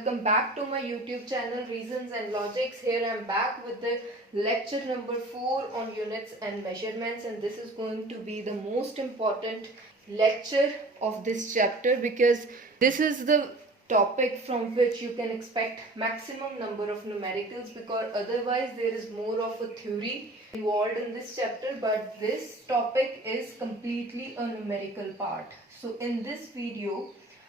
welcome back to my YouTube channel Reasons and Logics. Here I am back with the lecture number 4 on units and measurements, and this is going to be the most important lecture of this chapter because this is the topic from which you can expect maximum number of numericals, because otherwise there is more of a theory involved in this chapter, but this topic is completely a numerical part. So in this video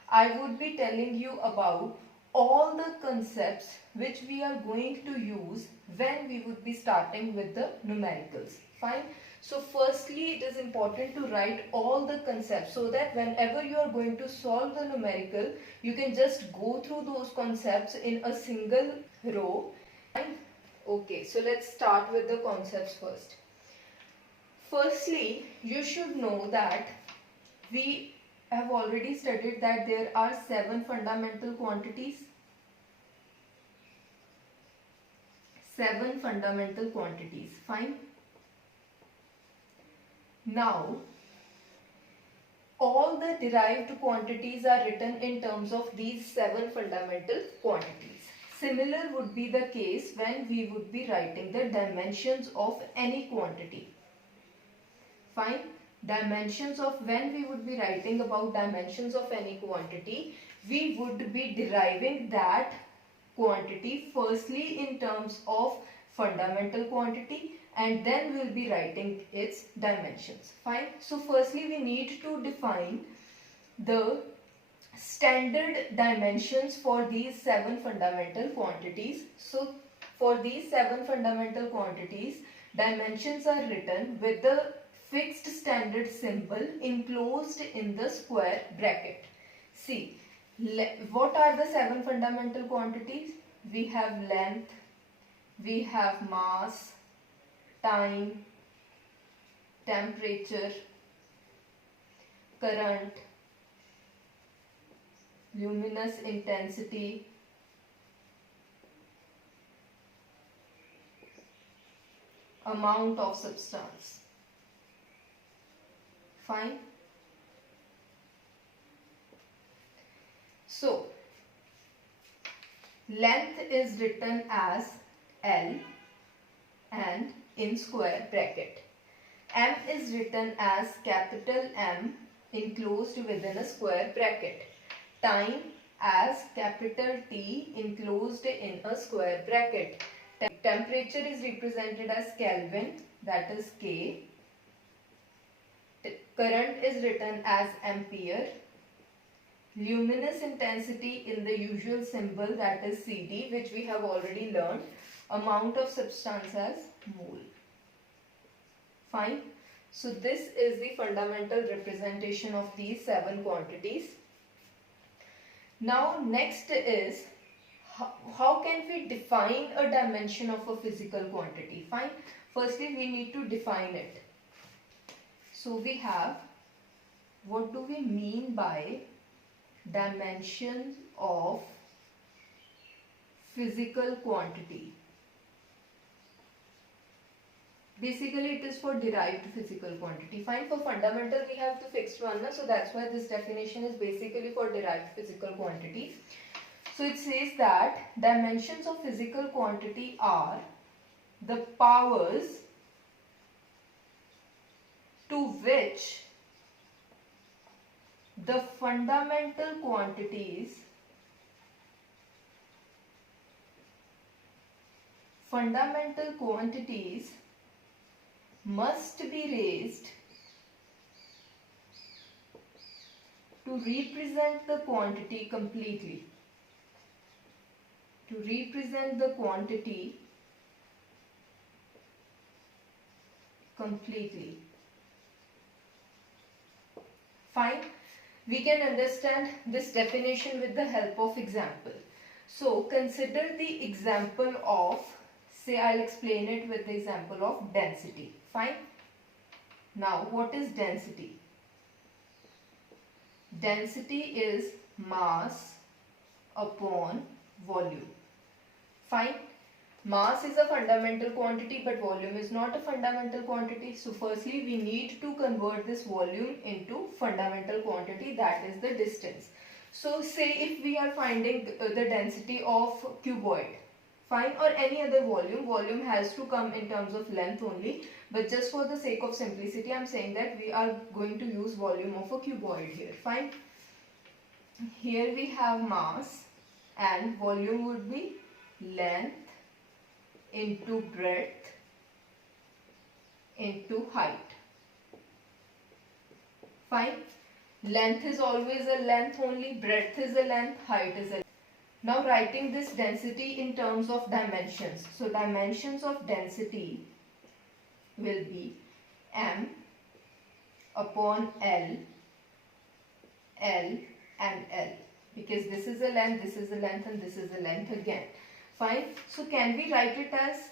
I would be telling you about all the concepts which we are going to use when we would be starting with the numericals. Fine. So firstly, it is important to write all the concepts so that whenever you are going to solve the numerical, you can just go through those concepts in a single row. Fine. Okay, so let's start with the concepts first. Firstly, you should know that we have already studied that there are 7 fundamental quantities. 7 fundamental quantities. Fine. Now, all the derived quantities are written in terms of these 7 fundamental quantities. Similar would be the case when we would be writing the dimensions of any quantity. Fine. Dimensions of, when we would be writing about dimensions of any quantity, we would be deriving that quantity firstly in terms of fundamental quantity, and then we'll be writing its dimensions. Fine. So firstly we need to define the standard dimensions for these 7 fundamental quantities. So for these 7 fundamental quantities, dimensions are written with the fixed standard symbol enclosed in the square bracket. See, what are the 7 fundamental quantities? We have length, we have mass, time, temperature, current, luminous intensity, amount of substance. Fine. So, length is written as L and in square bracket. M is written as capital M enclosed within a square bracket. Time as capital T enclosed in a square bracket. Temperature is represented as Kelvin, that is K. Current is written as ampere. Luminous intensity in the usual symbol, that is CD, which we have already learned. Amount of substance as mole. Fine. So this is the fundamental representation of these 7 quantities. Now next is how can we define a dimension of a physical quantity. Fine. Firstly we need to define it. So we have, what do we mean by dimensions of physical quantity? Basically it is for derived physical quantity. Fine. For fundamental we have the fixed one, so that's why this definition is basically for derived physical quantity. So it says that dimensions of physical quantity are the powers to which the fundamental quantities must be raised to represent the quantity completely. To represent the quantity completely. Fine. We can understand this definition with the help of example. So consider the example of, say I'll explain it with the example of density. Fine. Now what is density? Density is mass upon volume. Fine. Mass is a fundamental quantity but volume is not a fundamental quantity. So firstly we need to convert this volume into fundamental quantity, that is the distance. So say if we are finding the density of cuboid, fine, or any other volume has to come in terms of length only, but just for the sake of simplicity I am saying that we are going to use volume of a cuboid here, fine. Here we have mass and volume would be length into breadth into height, fine. Length is always a length only, breadth is a length, height is a length. Now writing this density in terms of dimensions. So dimensions of density will be m upon L, L and L, because this is a length, this is a length and this is a length again. Fine. So can we write it as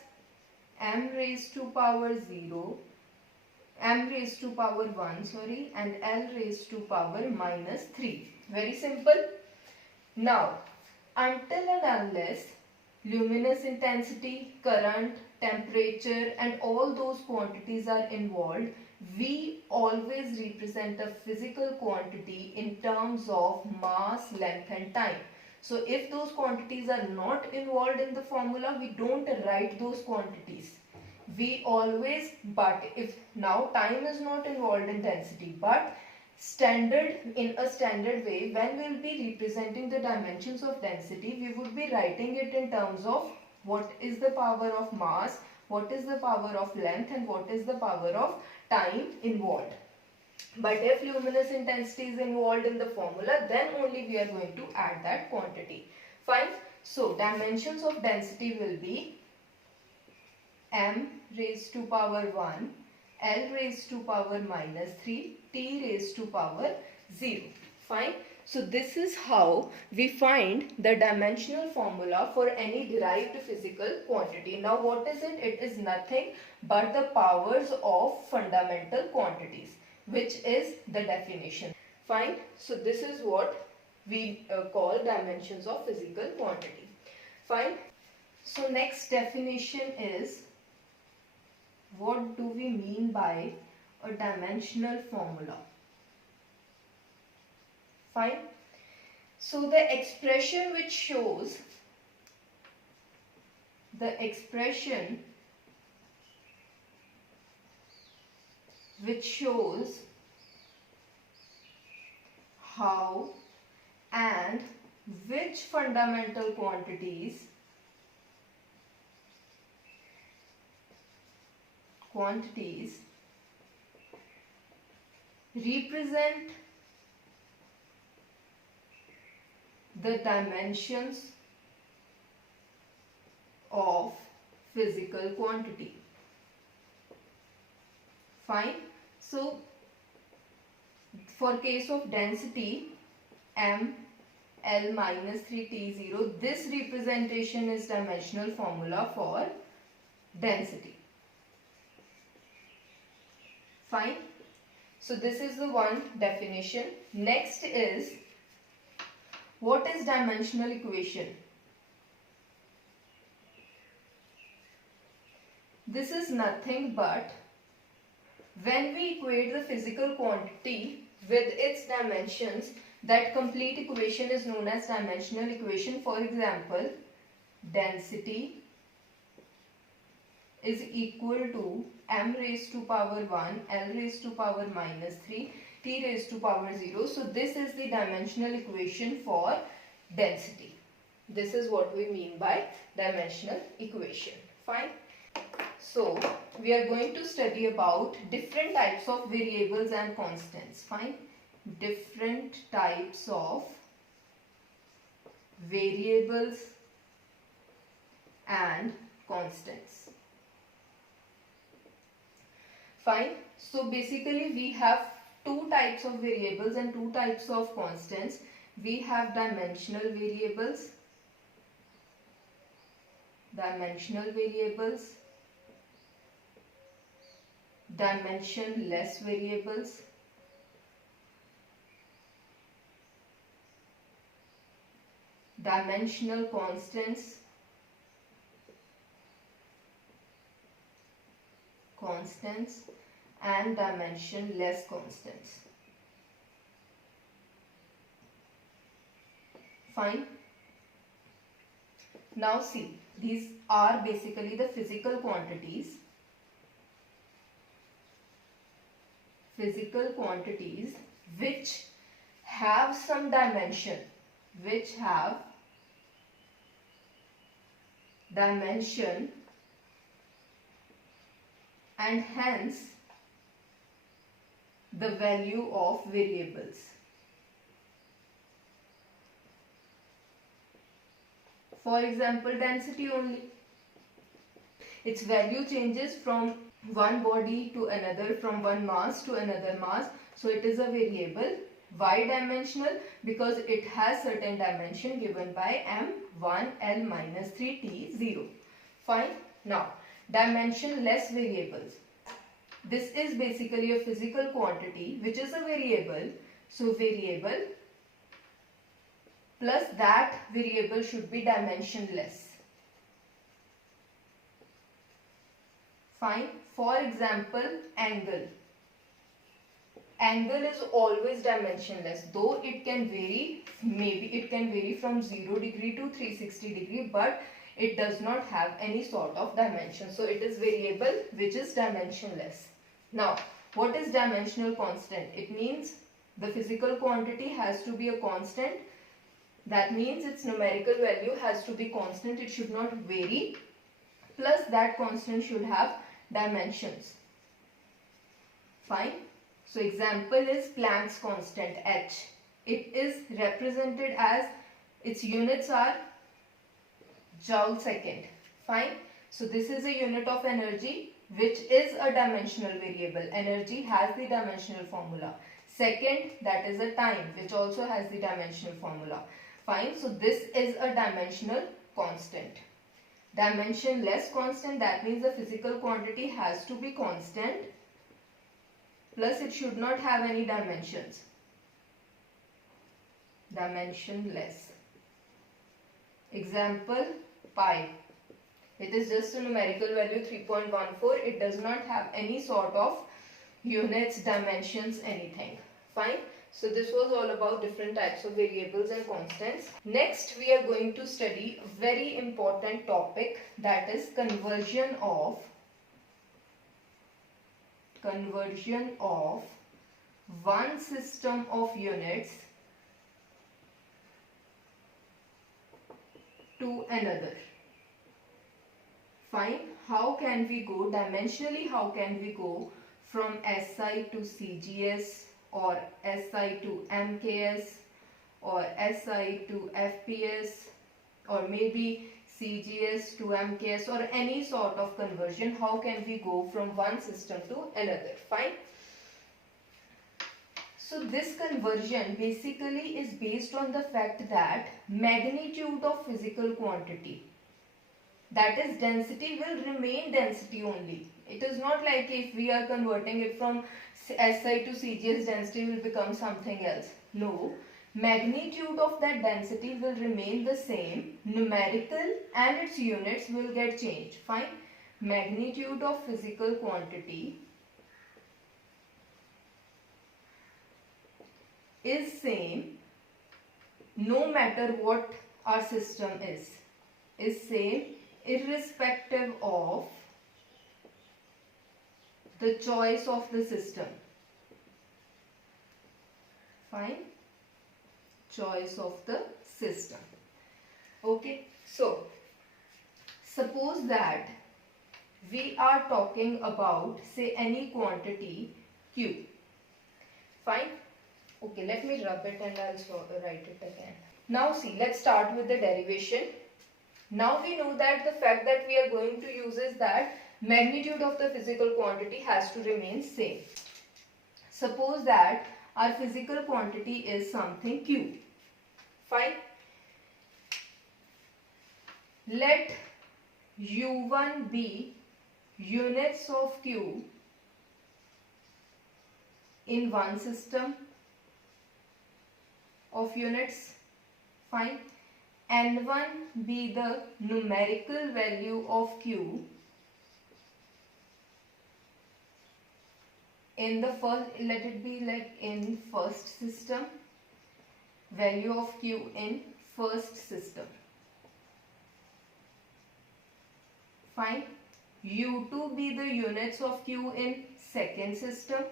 m raised to power 0, m raised to power 1, sorry, and L raised to power minus 3. Very simple. Now, until and unless luminous intensity, current, temperature and all those quantities are involved, we always represent a physical quantity in terms of mass, length and time. So if those quantities are not involved in the formula, we don't write those quantities. We always, but if now time is not involved in density, but in a standard way, when we will be representing the dimensions of density, we would be writing it in terms of what is the power of mass, what is the power of length and what is the power of time involved. But if luminous intensity is involved in the formula, then only we are going to add that quantity. Fine. So dimensions of density will be m raised to power 1, L raised to power minus 3, T raised to power 0. Fine. So this is how we find the dimensional formula for any derived physical quantity. Now what is it? It is nothing but the powers of fundamental quantities, which is the definition. Fine. So this is what we call dimensions of physical quantity. Fine. So next definition is, what do we mean by a dimensional formula? Fine. So the expression which shows how and which fundamental quantities represent the dimensions of physical quantity. Fine. So for case of density, m L minus 3 T0, this representation is dimensional formula for density. Fine. So this is the one definition. Next is, what is dimensional equation? This is nothing but when we equate the physical quantity with its dimensions, that complete equation is known as dimensional equation. For example, density is equal to m raised to power 1, L raised to power minus 3, T raised to power 0. So this is the dimensional equation for density. This is what we mean by dimensional equation. Fine. So we are going to study about different types of variables and constants. Fine. Different types of variables and constants. Fine. So basically we have two types of variables and two types of constants. We have dimensional variables, dimensionless variables, dimensional constants, and dimensionless constants. Fine. Now see, these are basically the physical quantities. Physical quantities which have some dimension, and hence the value of variables. For example, density only. Its value changes from one body to another, from one mass to another mass. So it is a variable. Why dimensional? Because it has certain dimension given by m1 l minus 3 t 0. Fine. Now, dimensionless variables. This is basically a physical quantity which is a variable. So variable plus that variable should be dimensionless. Fine. For example, angle. Angle is always dimensionless, though it can vary. Maybe it can vary from 0 degree to 360 degree, but it does not have any sort of dimension. So it is variable which is dimensionless. Now, what is dimensional constant? It means the physical quantity has to be a constant. That means its numerical value has to be constant. It should not vary. Plus that constant should have dimensions. Fine. So example is Planck's constant h. It is represented as, its units are joule second. Fine. So this is a unit of energy which is a dimensional variable. Energy has the dimensional formula. Second, that is a time which also has the dimensional formula. Fine. So this is a dimensional constant. Dimensionless constant, that means the physical quantity has to be constant, plus it should not have any dimensions. Dimensionless. Example, pi. It is just a numerical value 3.14. It does not have any sort of units, dimensions, anything. Fine. So this was all about different types of variables and constants. Next we are going to study a very important topic, that is conversion of one system of units to another. Fine. How can we go dimensionally? How can we go from SI to CGS, or SI to MKS, or SI to FPS, or maybe CGS to MKS, or any sort of conversion? How can we go from one system to another? Fine. So this conversion basically is based on the fact that magnitude of physical quantity, that is density, will remain density only. It is not like if we are converting it from SI to CGS, density will become something else. No, magnitude of that density will remain the same. Numerical and its units will get changed. Fine. Magnitude of physical quantity is same no matter what our system is same irrespective of the choice of the system. Fine. Choice of the system. Okay. So, suppose that we are talking about, say, any quantity Q. Fine. Okay, let me rub it and I'll write it again. Now see, let's start with the derivation. Now we know that the fact that we are going to use is that magnitude of the physical quantity has to remain same. Suppose that our physical quantity is something Q. Fine. Let U1 be units of Q in one system of units. Fine. N1 be the numerical value of Q in the first, let it be like in first system, value of Q in first system. Fine. U2 be the units of Q in second system,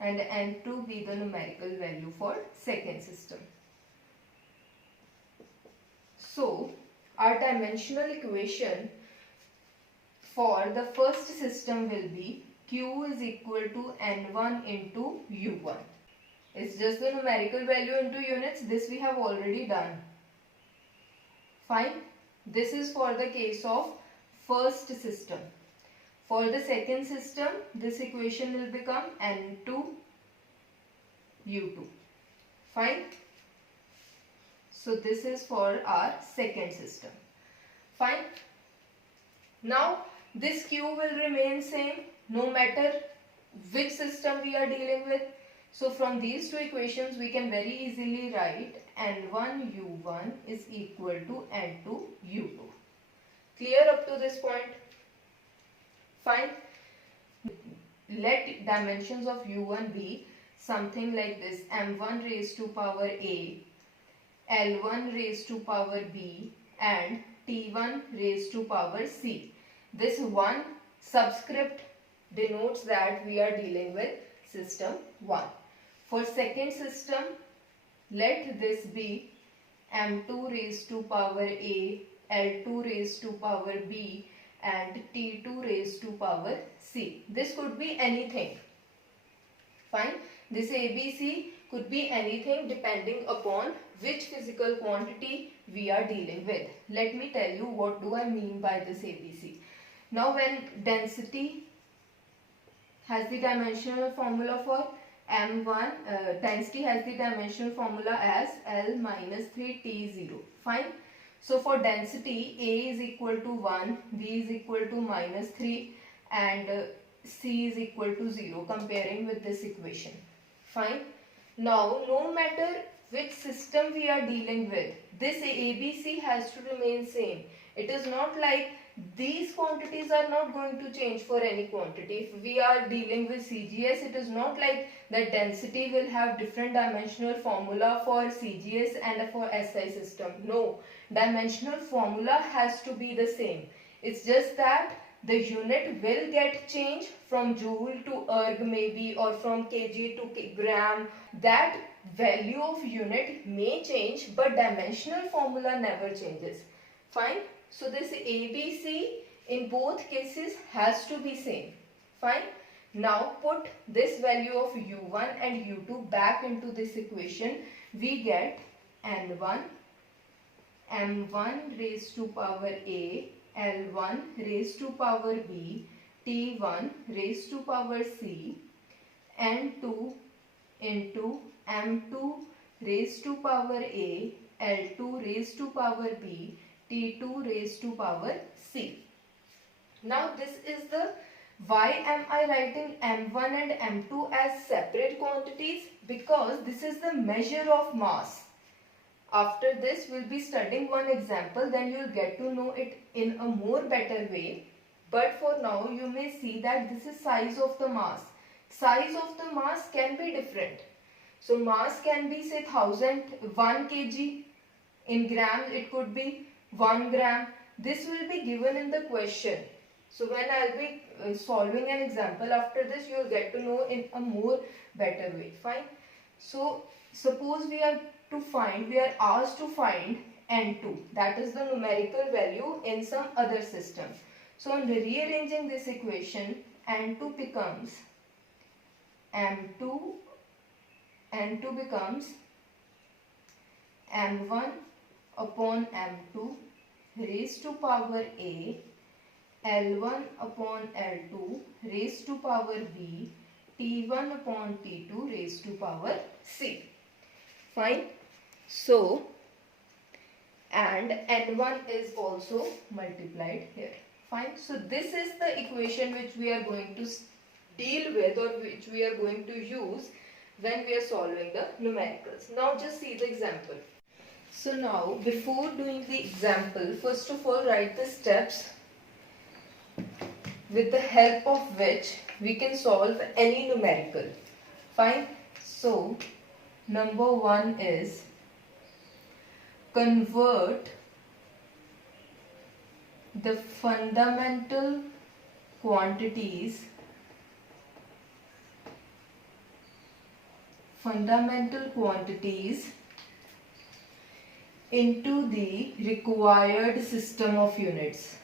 and N2 be the numerical value for second system. So, our dimensional equation for the first system will be Q is equal to N1 into U1. It's just the numerical value into units. This we have already done. Fine. This is for the case of first system. For the second system, this equation will become N2 U2. Fine. So this is for our second system. Fine. Now this Q will remain same no matter which system we are dealing with. So from these two equations we can very easily write N1 U1 is equal to N2 U2. Clear up to this point? Fine. Let dimensions of U1 be something like this: M1 raised to power A, L1 raised to power B, and T1 raised to power C. This one subscript denotes that we are dealing with system 1. For second system, let this be M2 raised to power A, L2 raised to power B, and T2 raised to power C. This could be anything. Fine. This ABC could be anything depending upon which physical quantity we are dealing with. Let me tell you what do I mean by this ABC. Now when density has the dimensional formula for M1, density has the dimensional formula as L minus 3T0. Fine. So for density, A is equal to 1, B is equal to minus 3, and C is equal to 0, comparing with this equation. Fine. Now, no matter which system we are dealing with, this ABC has to remain same. It is not like these quantities are not going to change for any quantity. If we are dealing with CGS, it is not like the density will have different dimensional formula for CGS and for SI system. No, dimensional formula has to be the same. It's just that the unit will get changed from joule to erg maybe, or from kg to gram. That value of unit may change, but dimensional formula never changes. Fine. So this ABC in both cases has to be same. Fine. Now put this value of U1 and U2 back into this equation. We get N1 M1 raised to power A, L1 raised to power B, T1 raised to power C, N2 into M2 raised to power A, L2 raised to power B, T2 raised to power C. Now this is the, why am I writing M1 and M2 as separate quantities? Because this is the measure of mass. After this we'll be studying one example, then you'll get to know it in a more better way. But for now you may see that this is size of the mass. Size of the mass can be different. So mass can be say 1 kg. In grams it could be 1 gram. This will be given in the question. So when I'll be solving an example after this, you will get to know in a more better way. Fine. So suppose we are asked to find N2, that is the numerical value in some other system. So on rearranging this equation, N2 becomes M1 upon M2 raised to power A, L1 upon L2 raised to power B, T1 upon T2 raised to power C. Fine. So, and N1 is also multiplied here. Fine. So this is the equation which we are going to deal with, or which we are going to use when we are solving the numericals. Now just see the example. So now before doing the example, first of all write the steps with the help of which we can solve any numerical. Fine. So number 1 is convert the fundamental quantities into the required system of units,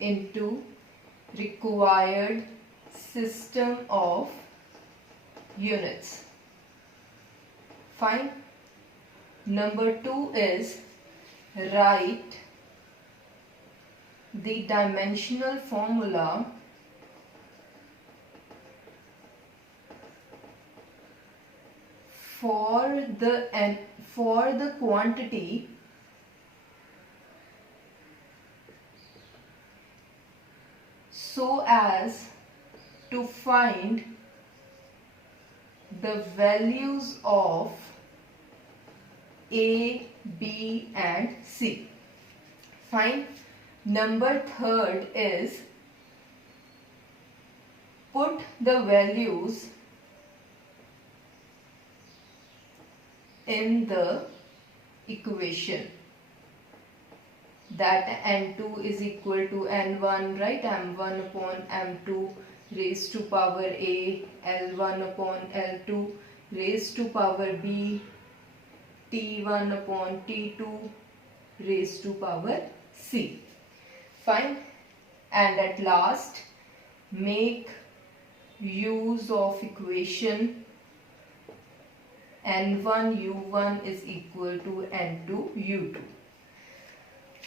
into required system of units. Fine. Number 2 is write the dimensional formula for the quantity so as to find the values of A, B and C. Fine. Number 3 is put the values in the equation, that N2 is equal to N1, right? M1 upon M2 raised to power A, L1 upon L2 raised to power B, T1 upon T2 raised to power C. Fine. And at last, make use of equation N1 U1 is equal to N2 U2.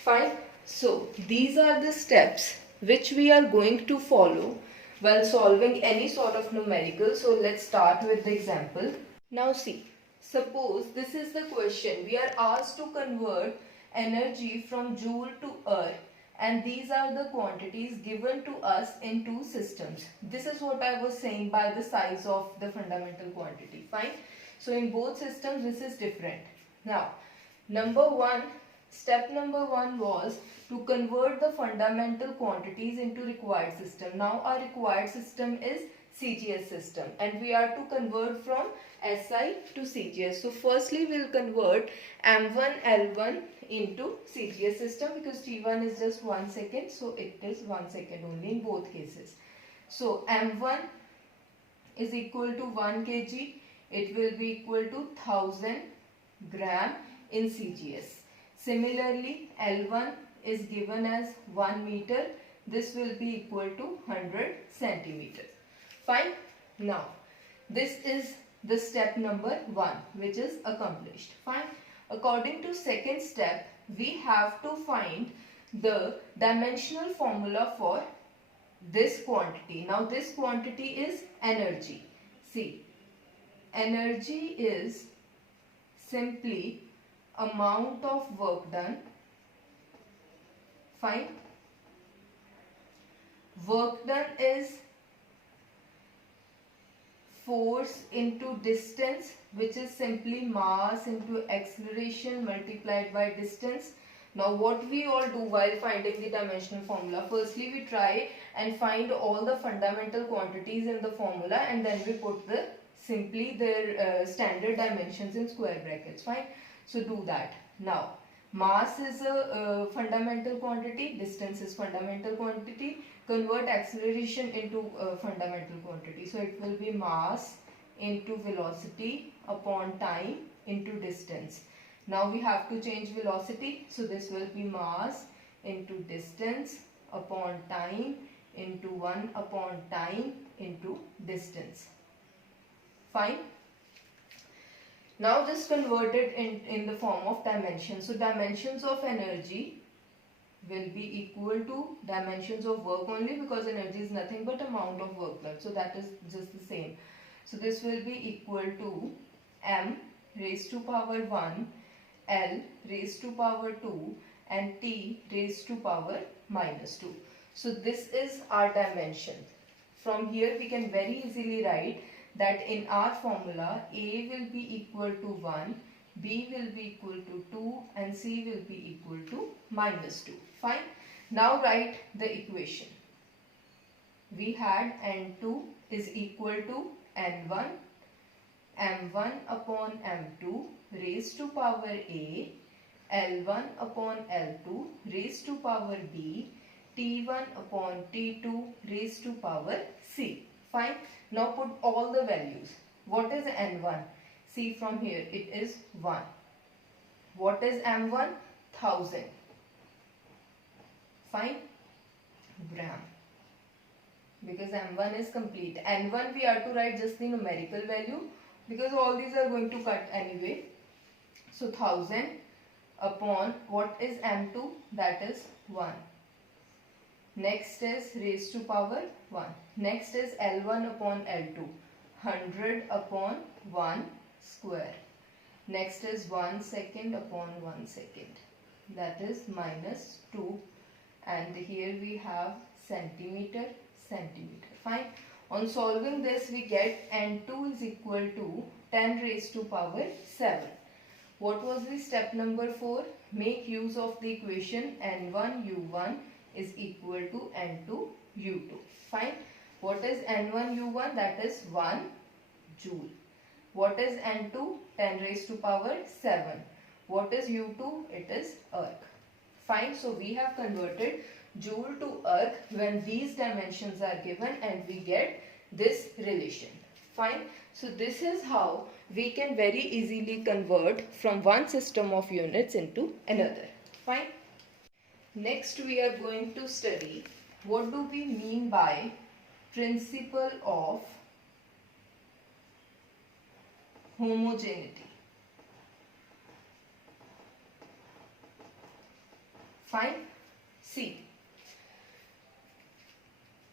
Fine. So these are the steps which we are going to follow while solving any sort of numerical. So let's start with the example. Now see, suppose this is the question. We are asked to convert energy from joule to earth, and these are the quantities given to us in two systems. This is what I was saying by the size of the fundamental quantity. Fine. So in both systems this is different. Now step number 1 was to convert the fundamental quantities into required system. Now our required system is CGS system, and we are to convert from SI to CGS. So firstly we will convert M1 L1 into CGS system, because T1 is just 1 second, so it is 1 second only in both cases. So M1 is equal to 1 kg, it will be equal to 1000 gram in CGS. Similarly, L1 is given as 1 meter, this will be equal to 100 centimeters. Fine. Now this is the step number 1 which is accomplished. Fine. According to second step, we have to find the dimensional formula for this quantity. Now this quantity is energy. See, energy is simply amount of work done. Fine. Work done is force into distance, which is simply mass into acceleration multiplied by distance. Now what we all do while finding the dimensional formula, firstly we try and find all the fundamental quantities in the formula, and then we put simply their standard dimensions in square brackets. Fine. So do that. Now mass is a fundamental quantity, distance is fundamental quantity. Convert acceleration into fundamental quantity. So it will be mass into velocity upon time into distance. Now we have to change velocity. So this will be mass into distance upon time into 1 upon time into distance. Fine. Now just convert it in the form of dimensions. So dimensions of energy will be equal to dimensions of work only, because energy is nothing but amount of work done. So that is just the same. So this will be equal to m raised to power 1, L raised to power 2 and T raised to power minus 2. So this is our dimension. From here we can very easily write that in our formula A will be equal to 1, B will be equal to 2 and C will be equal to minus 2. Fine. Now write the equation. We had N2 is equal to N1, M1 upon M2 raised to power A, L1 upon L2 raised to power B, T1 upon T2 raised to power C. Fine. Now put all the values. What is N1? See from here, it is 1. What is M1? 1000. Fine. Gram. Because M1 is complete. N1 we are to write just the numerical value because all these are going to cut anyway. So 1000 upon what is M2? That is 1. Next is raised to power 1. Next is L1 upon L2. 100 upon 1 square. Next is 1 second upon 1 second. That is minus 2. And here we have centimeter, centimeter. Fine. On solving this we get N2 is equal to 10 raised to power 7. What was the step number 4? Make use of the equation N1U1 is equal to N2U2. Fine. What is N1U1? That is 1 joule. What is N2? 10 raised to power 7. What is U2? It is erg. Fine. So we have converted joule to erg when these dimensions are given and we get this relation. Fine. So this is how we can very easily convert from one system of units into another. Fine. Next we are going to study what do we mean by principle of homogeneity. Fine. See,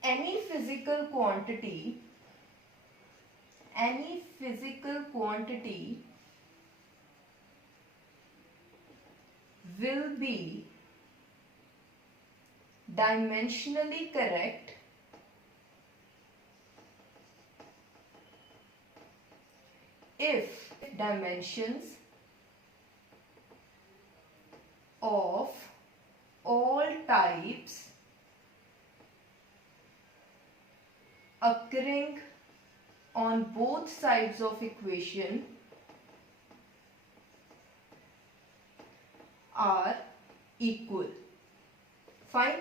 any physical quantity will be dimensionally correct if dimensions of all types occurring on both sides of equation are equal. Fine.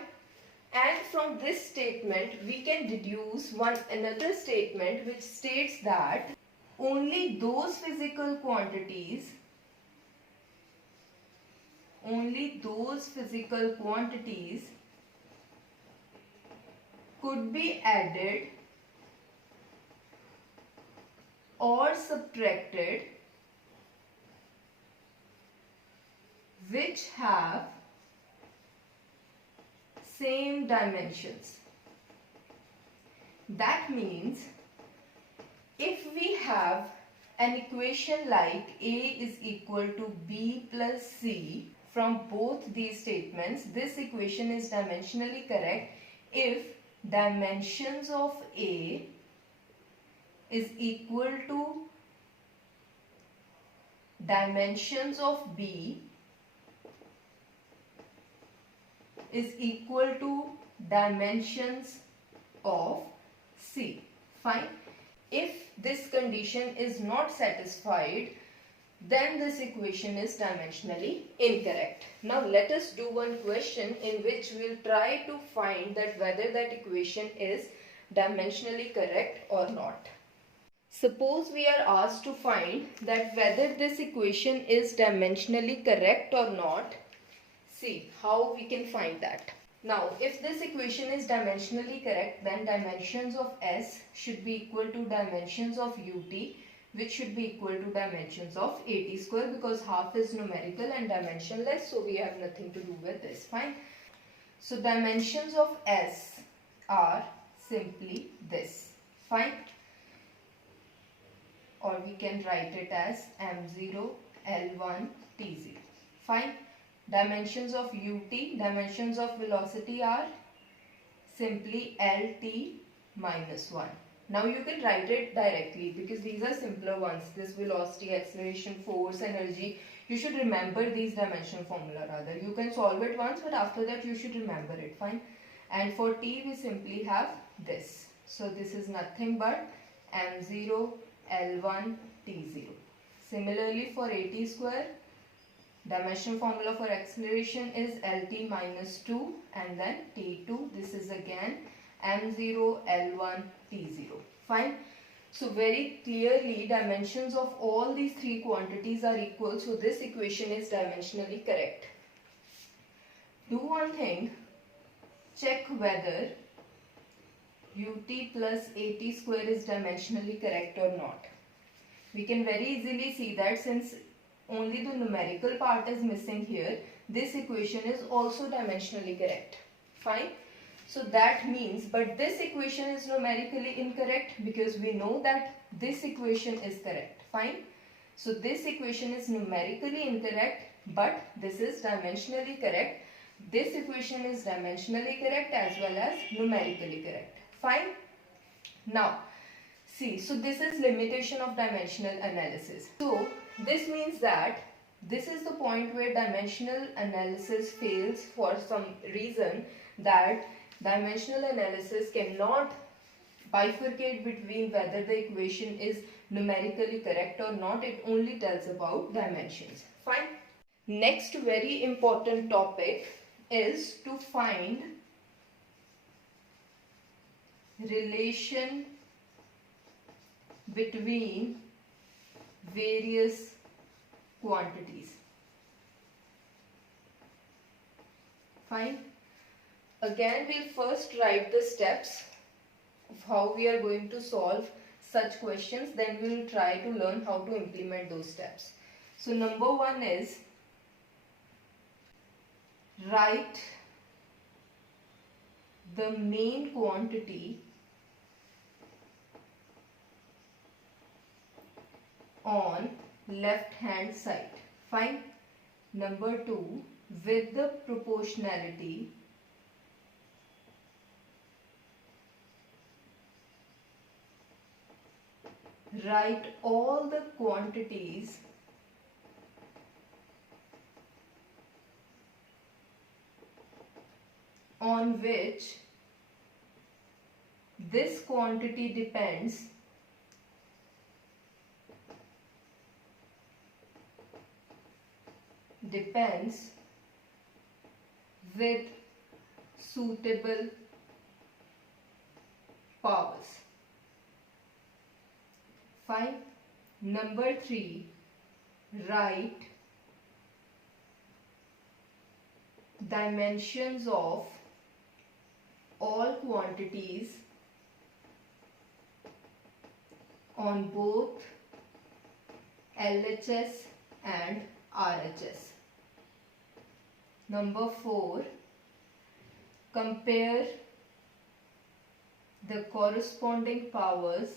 And from this statement we can deduce another statement which states that only those physical quantities could be added or subtracted which have same dimensions. That means if we have an equation like A is equal to B plus C from both these statements, this equation is dimensionally correct if dimensions of A is equal to dimensions of B is equal to dimensions of C. Fine. If this condition is not satisfied, then this equation is dimensionally incorrect. Now let us do one question in which we will try to find that whether that equation is dimensionally correct or not. Suppose we are asked to find that whether this equation is dimensionally correct or not. See how we can find that. Now, if this equation is dimensionally correct, then dimensions of S should be equal to dimensions of UT, which should be equal to dimensions of AT square, because half is numerical and dimensionless, so we have nothing to do with this. Fine. So dimensions of S are simply this. Fine. Or we can write it as M0, L1, T0. Fine. Dimensions of UT, dimensions of velocity are simply LT minus 1. Now you can write it directly because these are simpler ones. This velocity, acceleration, force, energy. You should remember these dimension formula rather. You can solve it once, but after that you should remember it. Fine. And for T we simply have this. So this is nothing but M0, L1, T0. Similarly for AT square, Dimensional formula for acceleration is Lt minus 2 and then T2. This is again m0, L1, T0. Fine. So very clearly dimensions of all these three quantities are equal. So this equation is dimensionally correct. Do one thing. Check whether ut plus at square is dimensionally correct or not. We can very easily see that since only the numerical part is missing here, this equation is also dimensionally correct. Fine. So that means, but this equation is numerically incorrect because we know that this equation is correct. Fine. So this equation is numerically incorrect, but this is dimensionally correct. This equation is dimensionally correct as well as numerically correct. Fine. Now, see, so this is limitation of dimensional analysis. So this means that this is the point where dimensional analysis fails for some reason, that dimensional analysis cannot bifurcate between whether the equation is numerically correct or not. It only tells about dimensions. Fine. Next very important topic is to find relation between various quantities. Fine. Again, we'll first write the steps of how we are going to solve such questions. Then we'll try to learn how to implement those steps. So number one is write the main quantity on left hand side. Fine. Number two, with the proportionality write all the quantities on which this quantity depends with suitable powers. Fine. Number three, write dimensions of all quantities on both LHS and RHS. Number four, compare the corresponding powers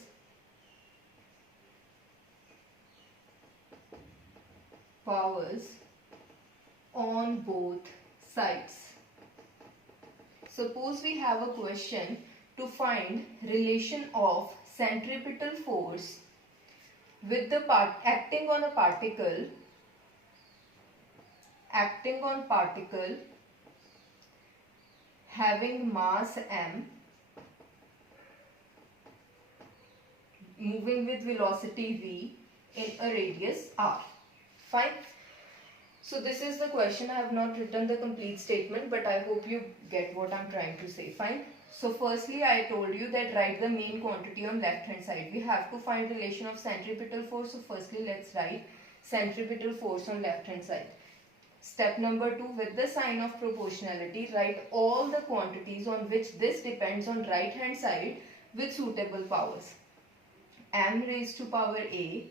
on both sides. Suppose we have a question to find relation of centripetal force with the acting on particle having mass m, moving with velocity v in a radius r. Fine. So this is the question. I have not written the complete statement, but I hope you get what I'm trying to say. Fine. So firstly, I told you that write the main quantity on left hand side. We have to find relation of centripetal force. So firstly, let's write centripetal force on left hand side. Step number two, with the sign of proportionality, write all the quantities on which this depends on right hand side with suitable powers. M raised to power A,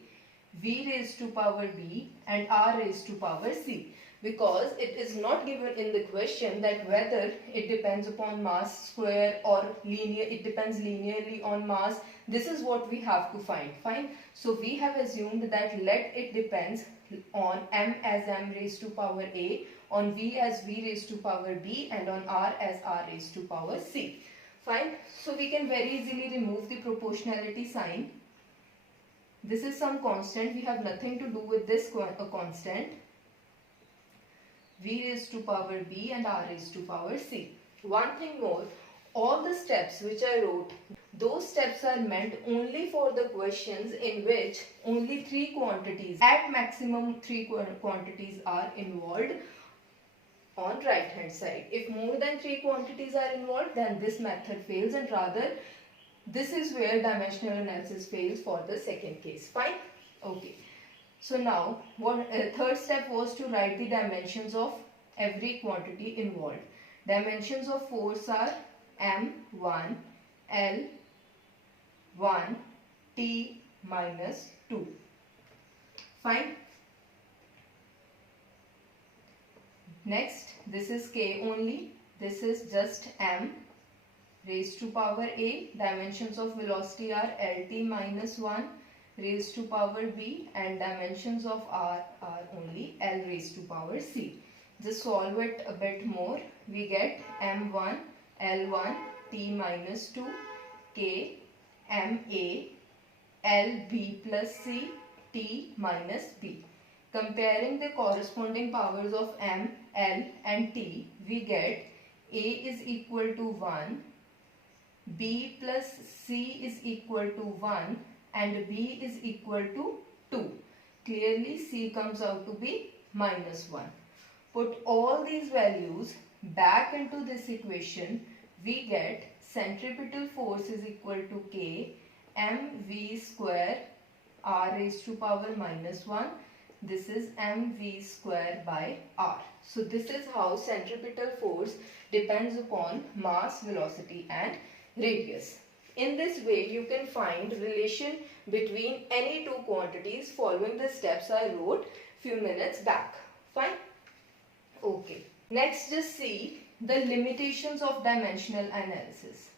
V raised to power B and R raised to power C, because it is not given in the question that whether it depends upon mass square or linear, it depends linearly on mass. This is what we have to find. Fine. So we have assumed that let it depends on M as M raised to power A, on V as V raised to power B and on R as R raised to power C. Fine. So we can very easily remove the proportionality sign. This is some constant. We have nothing to do with this constant. V raised to power B and R raised to power C. One thing more, all the steps which I wrote Those steps are meant only for the questions in which only 3 quantities, at maximum 3 quantities are involved on right hand side. If more than 3 quantities are involved, then this method fails, and rather this is where dimensional analysis fails for the second case. Fine? Okay. So now, third step was to write the dimensions of every quantity involved. Dimensions of force are M1, L1, T minus 2. Fine. Next, this is K only. This is just M raised to power A. Dimensions of velocity are LT minus 1 raised to power B, and dimensions of R are only L raised to power C. Just solve it a bit more. We get M1, L1, T minus 2, K, MA, LB plus C, T minus B. Comparing the corresponding powers of M, L and T, we get A is equal to 1, B plus C is equal to 1 and B is equal to 2. Clearly C comes out to be minus 1. Put all these values back into this equation, we get centripetal force is equal to K mv square r raised to power minus 1. This is mv square by r. So this is how centripetal force depends upon mass, velocity and radius. In this way you can find relation between any two quantities following the steps I wrote few minutes back. Fine? Okay. Next, just see the limitations of dimensional analysis.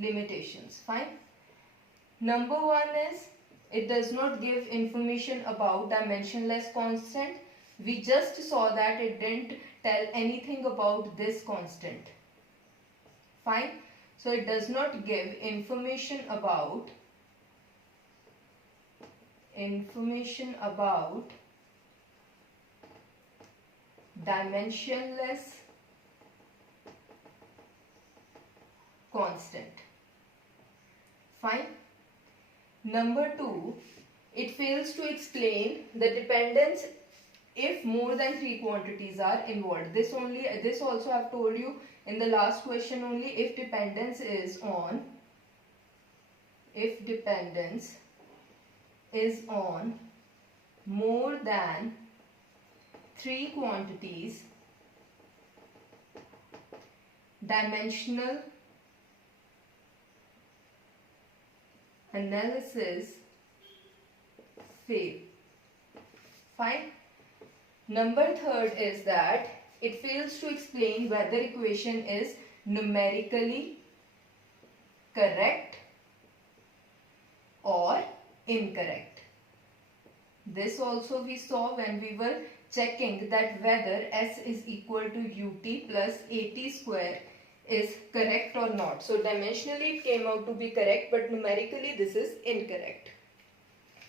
Limitations. Fine? Number one is it does not give information about dimensionless constant. We just saw that it didn't tell anything about this constant. Fine? So it does not give information about dimensionless constant. Fine? Number two, it fails to explain the dependence if more than 3 quantities are involved. This also I have told you in the last question only. If dependence is on more than 3 quantities, dimensional analysis fail. Fine? Number third is that it fails to explain whether equation is numerically correct or incorrect. This also we saw when we were checking that whether S is equal to UT plus AT square is correct or not. So dimensionally it came out to be correct, but numerically this is incorrect.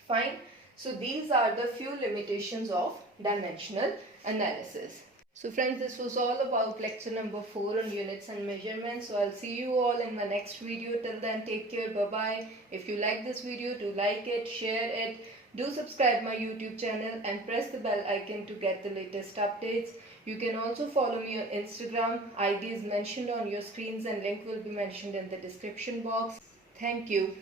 Fine. So these are the few limitations of dimensional analysis. So friends, this was all about lecture number 4 on units and measurements. So I'll see you all in my next video. Till then, take care. Bye-bye. If you like this video, do like it, share it. Do subscribe my YouTube channel and press the bell icon to get the latest updates. You can also follow me on Instagram. ID is mentioned on your screens and link will be mentioned in the description box. Thank you.